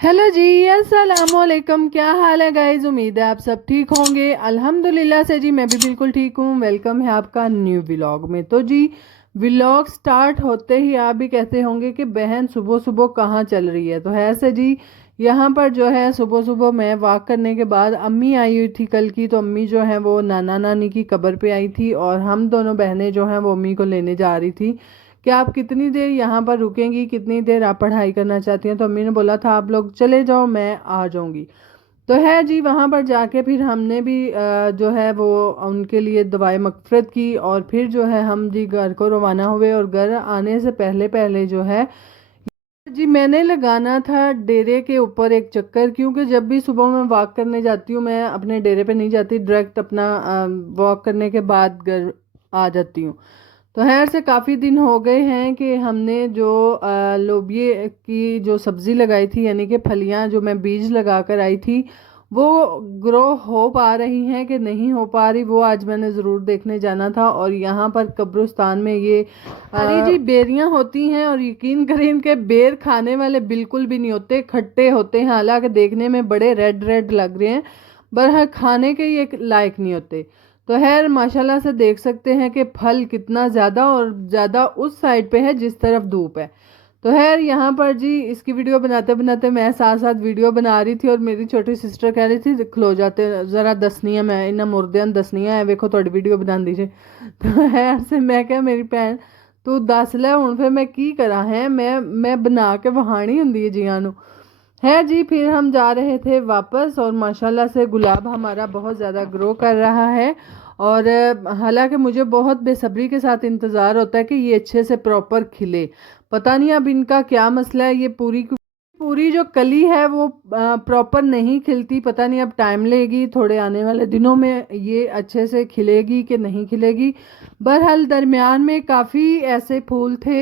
Hello जी, अस्सलाम वालेकुम। क्या हाल है गाइज? उम्मीद है आप सब ठीक होंगे। अल्हम्दुलिल्लाह से जी मैं भी बिल्कुल ठीक हूँ। वेलकम है आपका न्यू व्लॉग में। तो जी व्लॉग स्टार्ट होते ही आप भी कहते होंगे कि बहन सुबह सुबह कहाँ चल रही है। तो है ऐसे जी, यहाँ पर जो है सुबह सुबह मैं वॉक करने के बाद अम्मी आई हुई थी कल की। तो अम्मी जो है वो नाना नानी की कब्र पे आई थी और हम दोनों बहनें जो हैं वो अम्मी को लेने जा रही थी कि आप कितनी देर यहाँ पर रुकेंगी, कितनी देर आप पढ़ाई करना चाहती हैं। तो अम्मी ने बोला था आप लोग चले जाओ, मैं आ जाऊँगी। तो है जी, वहाँ पर जाके फिर हमने भी जो है वो उनके लिए दुआए मग़फ़िरत की और फिर जो है हम जी घर को रवाना हुए। और घर आने से पहले पहले जो है जी मैंने लगाना था डेरे के ऊपर एक चक्कर, क्योंकि जब भी सुबह मैं वॉक करने जाती हूँ मैं अपने डेरे पे नहीं जाती, डायरेक्ट अपना वॉक करने के बाद घर आ जाती हूँ। तो खैर से काफ़ी दिन हो गए हैं कि हमने जो लोबिये की जो सब्ज़ी लगाई थी, यानी कि फलियां जो मैं बीज लगा कर आई थी, वो ग्रो हो पा रही हैं कि नहीं हो पा रही, वो आज मैंने ज़रूर देखने जाना था। और यहाँ पर कब्रिस्तान में ये हरी जी बेरियां होती हैं और यकीन करें इनके बेर खाने वाले बिल्कुल भी नहीं होते, खट्टे होते हैं। हालांकि देखने में बड़े रेड रेड लग रहे हैं, पर खाने के ये लायक नहीं होते। तो खैर माशाल्लाह से देख सकते हैं कि फल कितना ज़्यादा और ज़्यादा उस साइड पे है जिस तरफ धूप है। तो खैर यहाँ पर जी इसकी वीडियो बनाते बनाते मैं साथ साथ वीडियो बना रही थी और मेरी छोटी सिस्टर कह रही थी खलो जाते ज़रा दसनिया, मैं इन्हें मुर्दे दसनिया है, वेखो थोड़ी वीडियो बना दीजिए। तो खैर से मैं क्या मेरी भैन तू दस लै हूँ फिर मैं की करा है, मैं बना के वहानी होंगी है जियां नू। है जी, फिर हम जा रहे थे वापस और माशाल्लाह से गुलाब हमारा बहुत ज़्यादा ग्रो कर रहा है। और हालांकि मुझे बहुत बेसब्री के साथ इंतज़ार होता है कि ये अच्छे से प्रॉपर खिले। पता नहीं अब इनका क्या मसला है, ये पूरी पूरी जो कली है वो प्रॉपर नहीं खिलती। पता नहीं अब टाइम लेगी, थोड़े आने वाले दिनों में ये अच्छे से खिलेगी कि नहीं खिलेगी। बहरहाल दरमियान में काफ़ी ऐसे फूल थे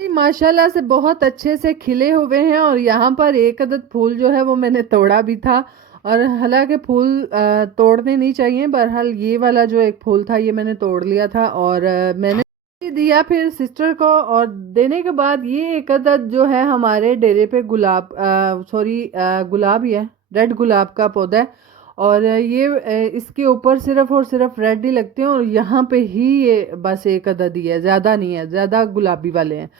माशाल्लाह से बहुत अच्छे से खिले हुए हैं। और यहाँ पर एक अदद फूल जो है वो मैंने तोड़ा भी था। और हालांकि फूल तोड़ने नहीं चाहिए, बहरहाल ये वाला जो एक फूल था ये मैंने तोड़ लिया था और मैंने दिया फिर सिस्टर को। और देने के बाद ये एक अदद जो है हमारे डेरे पे गुलाब सॉरी गुलाब ही है, रेड गुलाब का पौधा है। और ये इसके ऊपर सिर्फ और सिर्फ रेड ही लगते हैं और यहाँ पे ही ये बस एक अदद ही है, ज़्यादा नहीं है, ज़्यादा गुलाबी वाले हैं।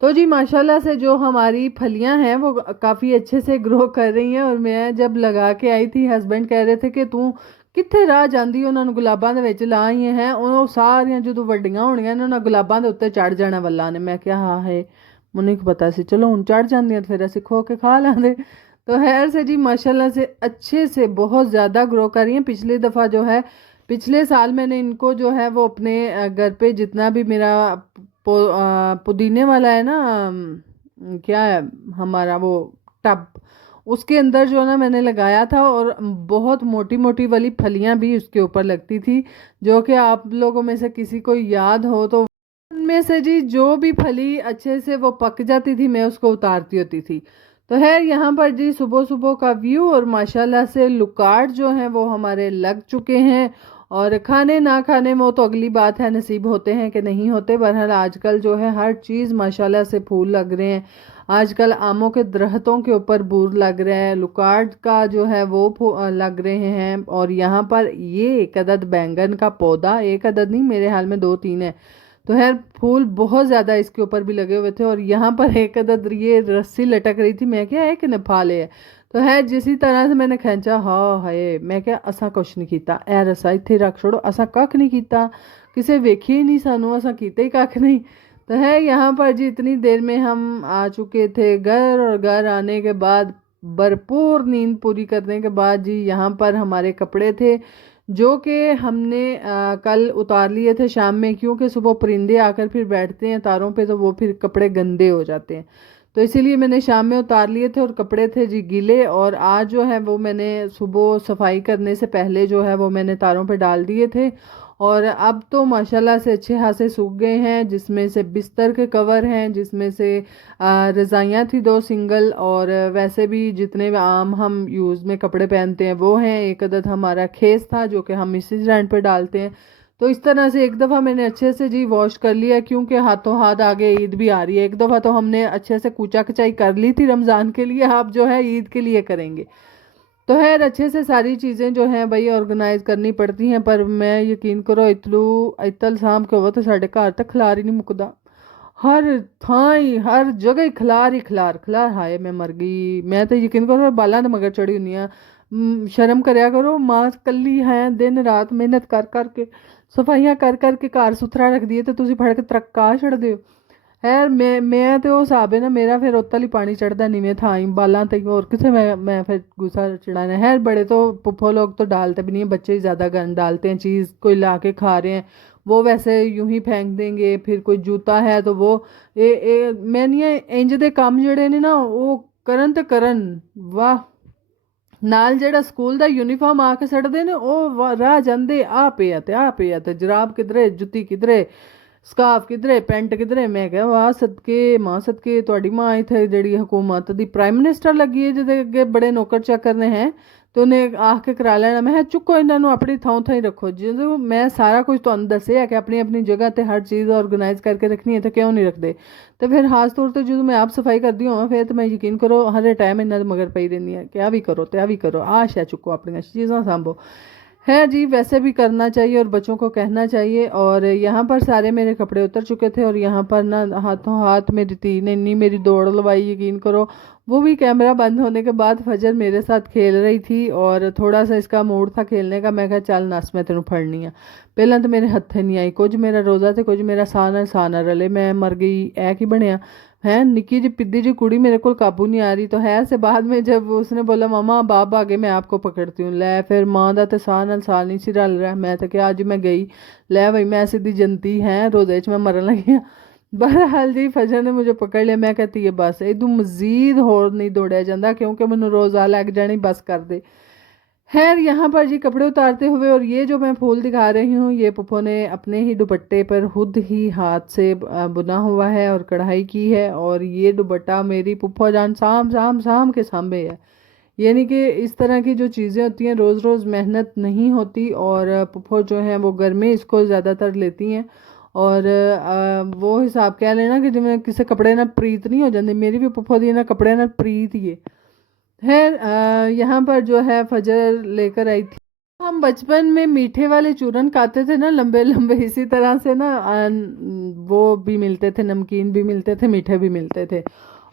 तो जी माशाल्लाह से जो हमारी फलियां हैं वो काफ़ी अच्छे से ग्रो कर रही हैं। और मैं जब लगा के आई थी हस्बैंड कह रहे थे कि तू कित्थे राह जांदी, उन्होंने गुलाबां दे विच लाईਆਂ हैं, ਉਹ ਸਾਰੀਆਂ ਜਦੋਂ ਵੱਡੀਆਂ ਹੋਣੀਆਂ ਇਹਨਾਂ ਨੇ ਗੁਲਾਬਾਂ ਦੇ ਉੱਤੇ ਚੜ ਜਾਣਾ ਵੱਲਾਂ ਨੇ। मैं क्या हाँ है मुझे नहीं पता सी, चलो हूँ चढ़ जाती फिर असी खो के खा लेंगे। तो खैर से जी माशाल्लाह से अच्छे से बहुत ज़्यादा ग्रो कर रही हैं। पिछली दफ़ा जो है पिछले साल मैंने इनको जो है वो अपने घर पे जितना भी मेरा पुदीने वाला है ना, क्या है हमारा वो टब, उसके अंदर जो ना मैंने लगाया था और बहुत मोटी मोटी वाली फलियां भी उसके ऊपर लगती थी, जो कि आप लोगों में से किसी को याद हो तो उनमें से जी जो भी फली अच्छे से वो पक जाती थी मैं उसको उतारती होती थी। तो है यहाँ पर जी सुबह सुबह का व्यू और माशाल्लाह से लुकाट जो हैं वो हमारे लग चुके हैं। और खाने ना खाने वो तो अगली बात है, नसीब होते हैं कि नहीं होते। बहरहाल आजकल जो है हर चीज़ माशाल्लाह से फूल लग रहे हैं। आजकल आमों के दरख्तों के ऊपर बूर लग रहे हैं, लुकाट का जो है वो लग रहे हैं। और यहाँ पर ये एक अदद बैंगन का पौधा, एक अदद नहीं मेरे हाल में दो तीन है। तो खैर फूल बहुत ज़्यादा इसके ऊपर भी लगे हुए थे और यहाँ पर एक अदद ये रस्सी लटक रही थी, मैं क्या है कि नफाले है। तो है जिसी तरह से मैंने खींचा, हाँ हाय मैं क्या असा कुछ नहीं किया, ए रस्सा इत्थे रख छोड़ो, असा कख नहीं किया, किसे वेखिए ही नहीं सानू, असा कीते ही कख नहीं। तो है यहाँ पर जी इतनी देर में हम आ चुके थे घर। और घर आने के बाद भरपूर नींद पूरी करने के बाद जी यहाँ पर हमारे कपड़े थे जो कि हमने कल उतार लिए थे शाम में, क्योंकि सुबह परिंदे आकर फिर बैठते हैं तारों पे तो वो फिर कपड़े गंदे हो जाते हैं। तो इसीलिए मैंने शाम में उतार लिए थे और कपड़े थे जी गीले। और आज जो है वो मैंने सुबह सफाई करने से पहले जो है वो मैंने तारों पे डाल दिए थे। और अब तो माशाल्लाह से अच्छे खासे सूख गए हैं, जिसमें से बिस्तर के कवर हैं, जिसमें से रज़ाइयाँ थी दो सिंगल, और वैसे भी जितने भी आम हम यूज़ में कपड़े पहनते हैं वो हैं। एक अदद हमारा खेस था जो कि हम इसी स्टैंड पर डालते हैं। तो इस तरह से एक दफ़ा मैंने अच्छे से जी वॉश कर लिया, क्योंकि हाथों हाथ आगे ईद भी आ रही है। एक दफ़ा तो हमने अच्छे से कूचा कचाई कर ली थी रमज़ान के लिए, आप जो है ईद के लिए करेंगे। तो खैर अच्छे से सारी चीज़ें जो हैं भाई ऑर्गेनाइज करनी पड़ती हैं, पर मैं यकीन करो इतलू इतल शाम के हो तो साढ़े घर तक खलार ही नहीं मुकदा। हर थाई हर जगह ही खलार ही खलार खलार। हाय मैं मर गई। मैं तो यकीन करो बालां दे मगर चढ़ी हुई हाँ। शर्म करया करो, मां कल्ली है दिन रात मेहनत कर करके सफाइयां कर करके घर सुथरा रख दिए, तो तुम फड़ के तरक्का छड़ दो। खैर मैं तो उस हिसाब है ना, मेरा फिर उत्तल ही पानी चढ़ता नहीं, मैं था ही बालां तक और किसे मैं फिर गुस्सा चिढ़ाना है। बड़े तो पुप्पो लोग तो डालते भी नहीं है, बच्चे ही ज़्यादा गंद डालते हैं, चीज़ कोई ला के खा रहे हैं वो वैसे यूं ही फेंक देंगे। फिर कोई जूता है तो वो मैं नहीं इंज दे काम जड़े ने ना वो करन ते करन वाह। ਨਾਲ ਜਿਹੜਾ ਸਕੂਲ ਦਾ ਯੂਨੀਫਾਰਮ ਆ ਕੇ ਸੜਦੇ ਨੇ ਉਹ ਰਾਹ ਜਾਂਦੇ ਆ ਪਿਆ ਤੇ ਜਰਾਬ ਕਿਧਰੇ ਜੁੱਤੀ ਕਿਧਰੇ ਸਕਾਫ ਕਿਧਰੇ ਪੈਂਟ ਕਿਧਰੇ। ਮੈਂ ਕਿਹਾ ਵਾਹ ਸਦਕੇ ਤੁਹਾਡੀ ਮਾਂ ਇੱਥੇ ਜਿਹੜੀ ਹਕੂਮਤ ਦੀ ਪ੍ਰਾਈਮ ਮਿਨਿਸਟਰ ਲੱਗੀ ਹੈ ਜਿਹਦੇ ਅੱਗੇ ਬੜੇ ਨੌਕਰ ਚਾਕਰ ਨੇ ਹੈ ਤੇ ਉਹਨੇ ਆਖ ਕੇ ਕਰਾ ਲੈਣਾ। ਮੈਂ ਕਿਹਾ ਚੁੱਕੋ ਇਹਨਾਂ ਨੂੰ ਆਪਣੀ ਥਾਂ ਥਾਂ ਹੀ ਰੱਖੋ। ਜਦੋਂ ਮੈਂ ਸਾਰਾ ਕੁਝ ਤੁਹਾਨੂੰ ਦੱਸਿਆ ਕਿ ਆਪਣੀ ਆਪਣੀ ਜਗ੍ਹਾ ਤੇ ਹਰ ਚੀਜ਼ ਆਰਗੇਨਾਈਜ਼ ਕਰਕੇ ਰੱਖਣੀ ਹੈ ਤਾਂ ਕਿਉਂ ਨਹੀਂ ਰੱਖਦੇ। ਤੇ ਫਿਰ ਖਾਸ ਤੌਰ ਤੇ ਜਦੋਂ ਮੈਂ ਆਪ ਸਫਾਈ ਕਰਦੀ ਹਾਂ ਫਿਰ ਤਾਂ ਮੈਂ ਯਕੀਨ ਕਰੋ ਹਰੇ ਟਾਈਮ ਇਹਨਾਂ ਦੇ ਮਗਰ ਪਈ ਰਹਿੰਦੀ ਹਾਂ ਕਿ ਆ ਵੀ ਕਰੋ ਤੇ ਆ ਵੀ ਕਰੋ, ਆ ਸ਼ਾ ਚੁੱਕੋ ਆਪਣੀਆਂ ਚੀਜ਼ਾਂ ਸਾਂਭੋ। है जी, वैसे भी करना चाहिए और बच्चों को कहना चाहिए। और यहाँ पर सारे मेरे कपड़े उतर चुके थे और यहाँ पर ना हाथों हाथ मेरी ती ने इन्नी मेरी दौड़ लवाई, यकीन करो। वो भी कैमरा बंद होने के बाद फजर मेरे साथ खेल रही थी और थोड़ा सा इसका मूड था खेलने का। मैं कहा चल नस मैं तेन फड़नी है। पहला तो मेरे हत्थे नहीं आई, कुछ मेरा रोज़ा तो कुछ मेरा सा ना रले, मैं मर गई ऐ की बनया है। निक्की जी पिद्दी जी कुड़ी मेरे को काबू नहीं आ रही। तो है से बाद में जब उसने बोला मामा बाप आगे मैं आपको पकड़ती हूँ, लै फिर माँ का तो साह नाल साल नहीं सी रल रहा। मैं तो क्या अज मैं गई लै भाई मैं सीधी जनती है रोज़े च मैं मरन लगी हाँ। बहरहाल जी फजर ने मुझे पकड़ लिया। मैं कहती है बस इदू मजीद होर नहीं दौड़िया जाता क्योंकि मैनू रोज़ा लग जानी बस कर दे। खैर यहाँ पर जी कपड़े उतारते हुए और ये जो मैं फूल दिखा रही हूँ ये पुप्पो ने अपने ही दुपट्टे पर खुद ही हाथ से बुना हुआ है और कढ़ाई की है। और ये दुपट्टा मेरी पुप्पो जान साम के सामने है। यानी कि इस तरह की जो चीज़ें होती हैं रोज़ रोज़ मेहनत नहीं होती और पुप्पो जो है वो घर में इसको ज़्यादातर लेती हैं। और वो हिसाब कह लेना कि जिमें किसी कपड़े ना प्रीत नहीं हो जाती, मेरी भी पुप्पो दी ना कपड़े ना प्रीत ही है। यहाँ पर जो है फजर लेकर आई थी। हम बचपन में मीठे वाले चूरन खाते थे ना लंबे लंबे, इसी तरह से ना वो भी मिलते थे, नमकीन भी मिलते थे, मीठे भी मिलते थे।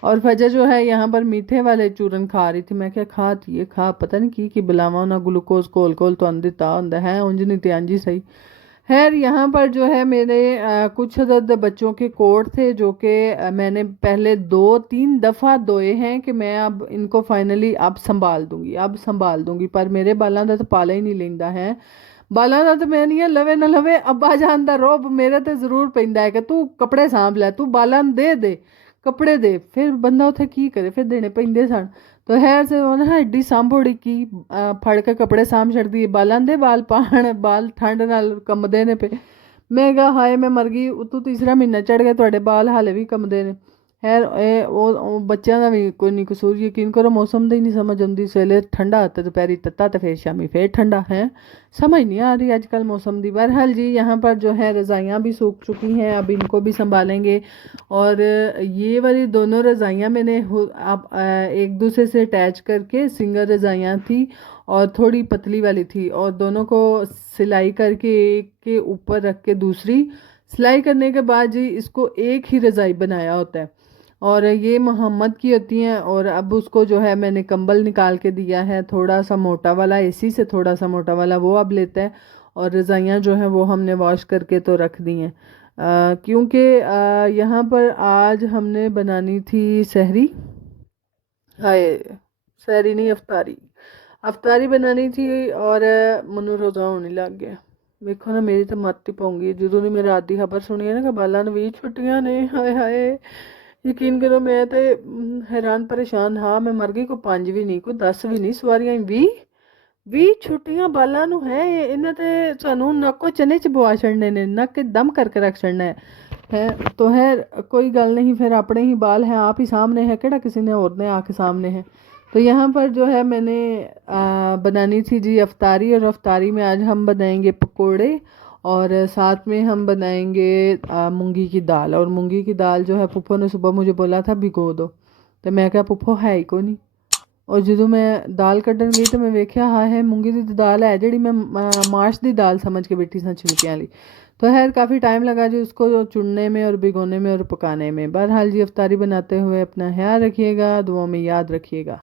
और फजर जो है यहाँ पर मीठे वाले चूरन खा रही थी। मैं क्या खाती है खा पता नहीं की बिलावा ना ग्लूकोज कोल कोल तो दिता होंगे है उंज नहीं तो अंज ही सही। खैर यहाँ पर जो है मेरे कुछ अदद बच्चों के कोट थे जो कि मैंने पहले 2-3 दफ़ा धोए हैं कि मैं अब इनको फाइनली अब संभाल दूंगी। पर मेरे बालों का तो पाला ही नहीं लेंदा है। बालों का तो मैं नहीं लवे ना लवे अब्बा जान दा रोब मेरे तो जरूर पैंदा है कि तू कपड़े सांभ लै, तू बालों दे कपड़े दे। फिर बंदा उत्थे की करे, फिर देने पैंदे सन। तो खैर से वो ना एड्डी सांभोड़ी की फड़ के कपड़े साम छड़दी बालां दे बाल पाण बाल ठंड नाल कंबदे ने पे। मैं कहा हाय मैं मर गई उतों तीसरा महीना चढ़ गया तुहाडे बाल हाले भी कंबदे ने। खैर वो बच्चों का भी कोई नहीं कसूर, यकीन करो मौसम दी नहीं समझ आती। सवेले ठंडा तो दोपहरी तत्ता तो फिर शामी फिर ठंडा है, समझ नहीं आ रही आजकल मौसम दी। बहरहाल जी यहाँ पर जो है रज़ाइयाँ भी सूख चुकी हैं, अब इनको भी संभालेंगे। और ये वाली दोनों रज़ाइयाँ मैंने आप एक दूसरे से अटैच करके सिंगल रज़ाइयाँ थी और थोड़ी पतली वाली थी और दोनों को सिलाई करके एक के ऊपर रख के दूसरी सिलाई करने के बाद जी इसको एक ही रज़ाई बनाया होता है। और ये मोहम्मद की होती हैं। और अब उसको जो है मैंने कंबल निकाल के दिया है, थोड़ा सा मोटा वाला एसी से थोड़ा सा मोटा वाला वो अब लेता है। और रज़ाइयाँ जो हैं वो हमने वॉश करके तो रख दी हैं क्योंकि यहाँ पर आज हमने बनानी थी सहरी, हाय सहरी नहीं अफ्तारी बनानी थी। और मनु रोज़ा होने लग गया। देखो ना मेरी तो मत ही पाऊंगी जो नहीं मैं रात की खबर सुनी है ना कि बालां नूं 20 छुट्टियां ने। हाय हाय यकीन करो मैं तो हैरान परेशान हाँ, मैं मर गई। कोई 5 भी नहीं कोई 10 भी नहीं, सवारियां 20 छुट्टियां बालां नूं है। इन्हें तो सानू नक्को चने च बवा छड़ने ने, नक दम करके रख छड़ना है। तो है कोई गल नहीं, फिर अपने ही बाल हैं आप ही सामने है, केड़ा किसी ने और ने आके सामने है। तो यहाँ पर जो है मैंने बनानी थी जी अफ्तारी और अफ्तारी में आज हम बनाएंगे पकोड़े और साथ में हम बनाएंगे मूंगी की दाल। और मूंगी की दाल जो है पुप्पो ने सुबह मुझे बोला था भिगो दो, तो मैं क्या पुप्पो है ही को नहीं। और जो मैं दाल कड्डन गई तो मैं वेख्या हाँ है मूंगी की दाल है जी, मैं माश की दाल समझ के बैठी सा छिलकियाँ ली। तो खैर काफ़ी टाइम लगा जी उसको चुनने में और भिगोने में और पकाने में। बहरहाल जी अफ्तारी बनाते हुए अपना ख्याल रखिएगा, दुआ में याद रखिएगा।